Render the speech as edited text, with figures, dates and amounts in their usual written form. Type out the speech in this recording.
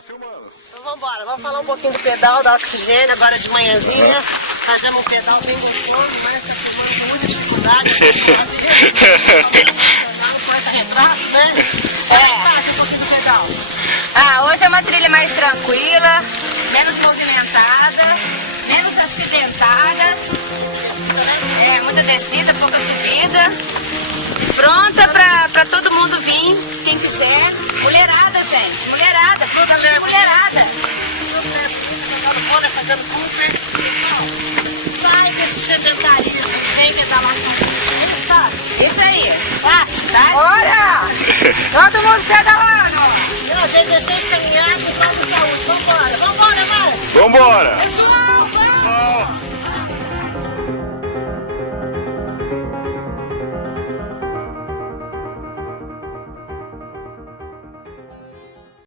Tá filmando. Então vambora, vamos falar um pouquinho do pedal, da oxigênio, agora de manhãzinha. Fazemos um pedal bem gostoso, mas tá com muita dificuldade. Porta-retrato, né? Um pouquinho do pedal. Hoje é uma trilha mais tranquila, menos movimentada, menos acidentada. Muita descida, pouca subida. Pronta pra todo mundo vir, quem quiser. Mulherada, gente, mulherada, mulherada. Fazendo Cooper. Sai desse sedentarismo, vem pedalar com tá? Isso aí. Bate, tá? Bora! Todo mundo pedalando. Não, 16 caminhada, vamos saúde. Vambora, vambora, Márcio. Vambora!